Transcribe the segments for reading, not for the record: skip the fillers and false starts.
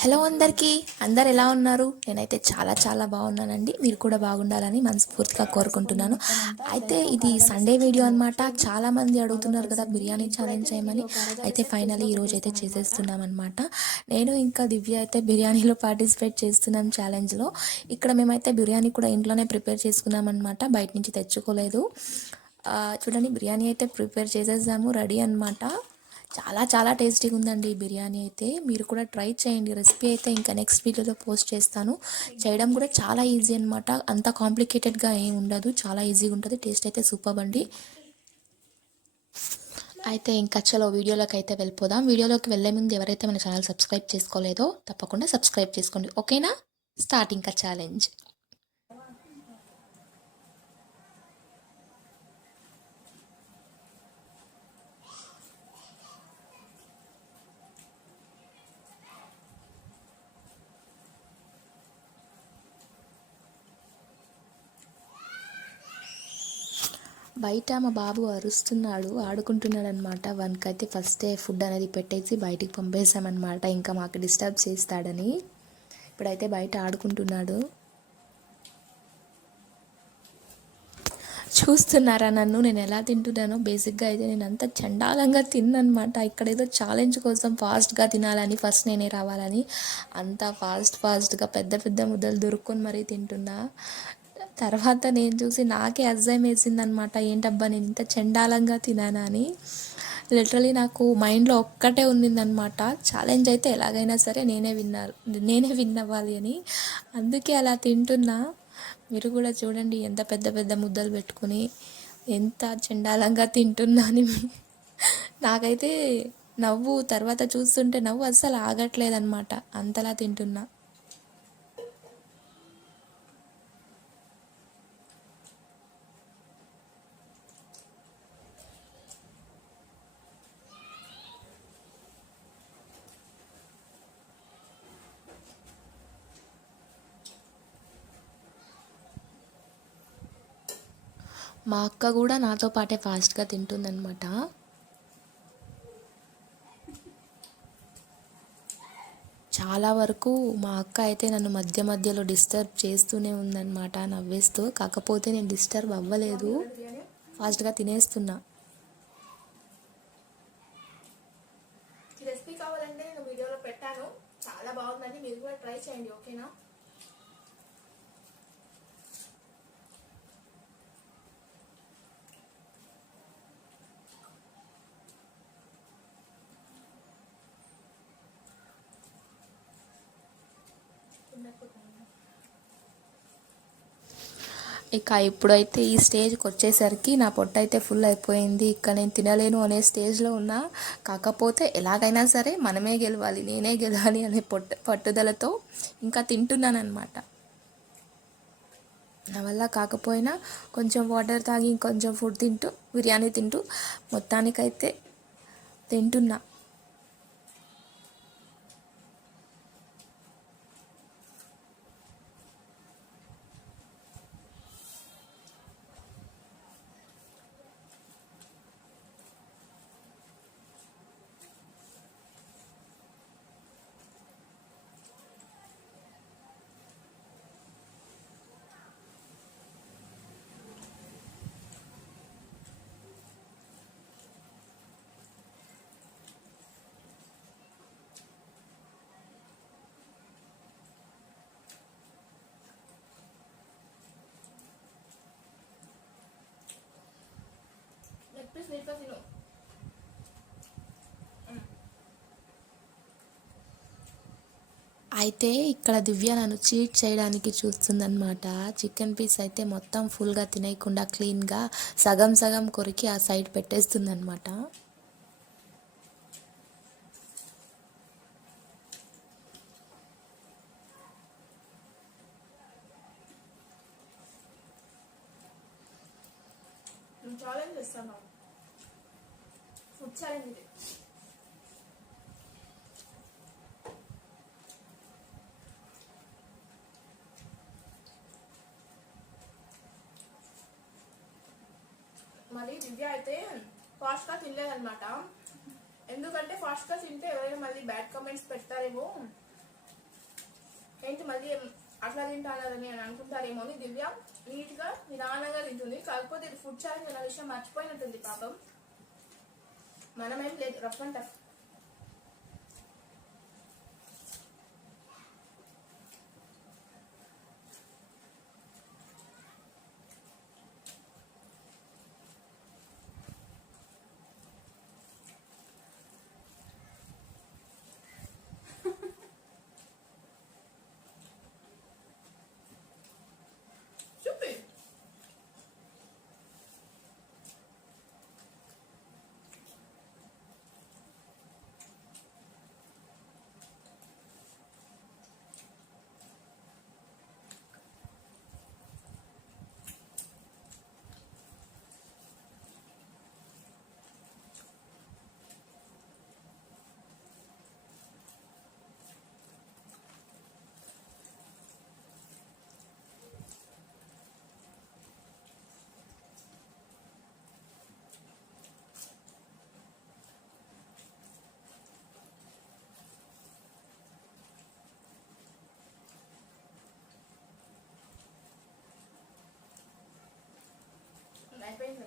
Hello అందరికీ, అందరు ఎలా ఉన్నారు? నేనైతే చాలా చాలా బాగున్నానండి. మీరు కూడా బాగుండాలని మనస్ఫూర్తిగా కోరుకుంటున్నాను. అయితే ఇది సండే వీడియో అనమాట. చాలామంది అడుగుతున్నారు కదా బిర్యానీ ఛాలెంజ్ చేయమని. అయితే ఫైనలీ ఈరోజు అయితే చేసేస్తున్నాం అనమాట. నేను ఇంకా దివ్య అయితే బిర్యానీలో పార్టిసిపేట్ చేస్తున్నాం ఛాలెంజ్లో. ఇక్కడ మేమైతే బిర్యానీ కూడా ఇంట్లోనే ప్రిపేర్ చేసుకున్నాం అనమాట, బయట నుంచి తెచ్చుకోలేదు. చూడండి, బిర్యానీ అయితే ప్రిపేర్ చేసేసాము, రెడీ అనమాట. చాలా చాలా టేస్టీగా ఉందండి ఈ బిర్యానీ అయితే. మీరు కూడా ట్రై చేయండి. రెసిపీ అయితే ఇంకా నెక్స్ట్ వీడియోలో పోస్ట్ చేస్తాను. చేయడం కూడా చాలా ఈజీ అనమాట. అంత కాంప్లికేటెడ్గా ఏం ఉండదు, చాలా ఈజీగా ఉంటుంది. టేస్ట్ అయితే సూపర్ అండి. అయితే ఇంకా చలో వీడియోలోకి అయితే వెళ్ళిపోదాం. వీడియోలోకి వెళ్ళే ముందు ఎవరైతే మన ఛానల్ సబ్స్క్రైబ్ చేసుకోలేదో తప్పకుండా సబ్స్క్రైబ్ చేసుకోండి, ఓకేనా? స్టార్ట్ ఇంకా ఛాలెంజ్. బయట మా బాబు అరుస్తున్నాడు, ఆడుకుంటున్నాడు అనమాట. వానికైతే ఫస్టే ఫుడ్ అనేది పెట్టేసి బయటికి పంపేసామన్నమాట, ఇంకా మాకు డిస్టర్బ్ చేస్తాడని. ఇప్పుడైతే బయట ఆడుకుంటున్నాడు. చూస్తున్నారా నన్ను నేను ఎలా తింటున్నానో? బేసిక్గా అయితే నేను అంత చండాలంగా తిన్ననమాట. ఇక్కడ ఏదో ఛాలెంజ్ కోసం ఫాస్ట్గా తినాలని, ఫస్ట్ నేనే రావాలని అంత ఫాస్ట్గా పెద్ద పెద్ద ముద్దలు దొరుకుని మరీ తింటున్నా. తర్వాత నేను చూసి నాకే అజ్జాయం వేసిందనమాట, ఏంటబ్బా నేను ఇంత చండాలంగా తినానా అని. లిటరలీ నాకు మైండ్లో ఒక్కటే ఉండిందనమాట, ఛాలెంజ్ అయితే ఎలాగైనా సరే నేనే విన్ అవ్వాలి అని. అందుకే అలా తింటున్నా. మీరు కూడా చూడండి ఎంత పెద్ద పెద్ద ముద్దలు పెట్టుకుని ఎంత చండాలంగా తింటున్నాను. నాకైతే నవ్వు తర్వాత చూస్తుంటే నవ్వు అస్సలు ఆగట్లేదన్నమాట, అంతలా తింటున్నా. మా అక్క కూడా నాతో పాటే ఫాస్ట్గా తింటుందన్నమాట. చాలా వరకు మా అక్క అయితే నన్ను మధ్య మధ్యలో డిస్టర్బ్ చేస్తూనే ఉందన్నమాట, నవ్వేస్తూ. కాకపోతే నేను డిస్టర్బ్ అవ్వలేదు, ఫాస్ట్గా తినేస్తున్నా. రెసిపీ కావాలంటే నేను వీడియోలో పెట్టాను, చాలా బాగుందండి, మీరు కూడా ట్రై చేయండి, ఓకేనా? ఇక ఇప్పుడైతే ఈ స్టేజ్కి వచ్చేసరికి నా పొట్ట అయితే ఫుల్ అయిపోయింది. ఇక నేను తినలేను అనే స్టేజ్లో ఉన్నా. కాకపోతే ఎలాగైనా సరే మనమే గెలవాలి, నేనే గెలవాలి అనే పట్టుదలతో ఇంకా తింటున్నాను అనమాట. నా వల్ల కాకపోయినా కొంచెం వాటర్ తాగి ఇంకొంచెం ఫుడ్ తింటూ, బిర్యానీ తింటూ మొత్తానికైతే తింటున్నా. అయితే ఇక్కడ దివ్య నన్ను చీట్ చేయడానికి చూస్తుందన్నమాట. చికెన్ పీస్ అయితే మొత్తం ఫుల్గా తినేయకుండా క్లీన్గా సగం సగం కొరికి ఆ సైడ్ పెట్టేస్తుందన్నమాట. ఛాలెంజ్ చేస్తాను, ఫుడ్ ఛాలెంజ్ ఇది. మళ్ళీ దివ్య అయితే ఫాస్ట్గా తినలేదన్నమాట. ఎందుకంటే ఫాస్ట్గా తింటే ఎవరైనా మళ్ళీ బ్యాడ్ కామెంట్స్ పెడతారేమో ఏంటి మళ్ళీ అట్లా తింటానని అని అనుకుంటారేమో అని దివ్య నీట్గా నిదానంగా తింటుంది. కాకపోతే ఇది ఫుడ్ ఛాలెంజ్ అన్న విషయం మర్చిపోయినట్టుంది పాపం. మనమేం లేదు, రఫ్ అండ్ టఫ్. చూపి అయిపోయింది.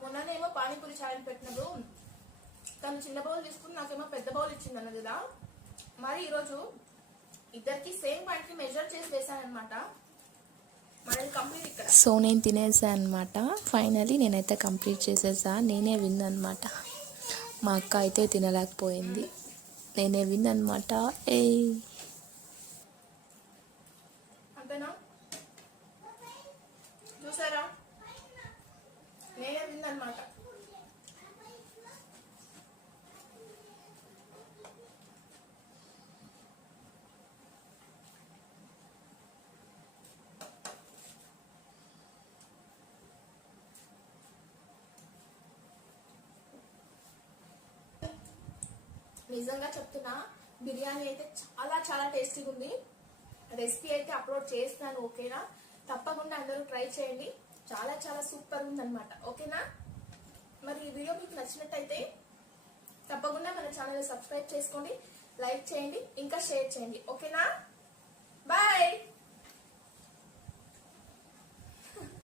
మొన్ననేమో పానీపూరి ఛాలెంజ్ పెట్టినప్పుడు తను చిన్న బౌల్ తీసుకుని నాకేమో పెద్ద బౌల్ ఇచ్చింది అన్నది కదా. మరి ఈరోజు ఇద్దరికి సేమ్ క్వాంటిటీ మెజర్ చేసి వేసాను అనమాట. మనది కంప్లీట్ ఇక్కడ. సో నేను తినేసాను అనమాట. ఫైనలీ నేనైతే కంప్లీట్ చేసేసా. నేనే విన్ అనమాట. మా అక్క అయితే తినలేకపోయింది. నేనే విన్ అనమాట. అంతేనా? చూసారా, నేనే విన్ అనమాట. నిజంగా చెప్తున్నా, బిర్యానీ అయితే చాలా చాలా టేస్టీగా ఉంది. రెసిపీ అయితే అప్లోడ్ చేస్తాను, ఓకేనా? తప్పకుండా అందరూ ట్రై చేయండి. చాలా చాలా సూపర్ ఉందన్నమాట, ఓకేనా? మరి ఈ వీడియో మీకు నచ్చినట్టయితే తప్పకుండా మన ఛానల్ సబ్స్క్రైబ్ చేసుకోండి, లైక్ చేయండి, ఇంకా షేర్ చేయండి, ఓకేనా? బాయ్.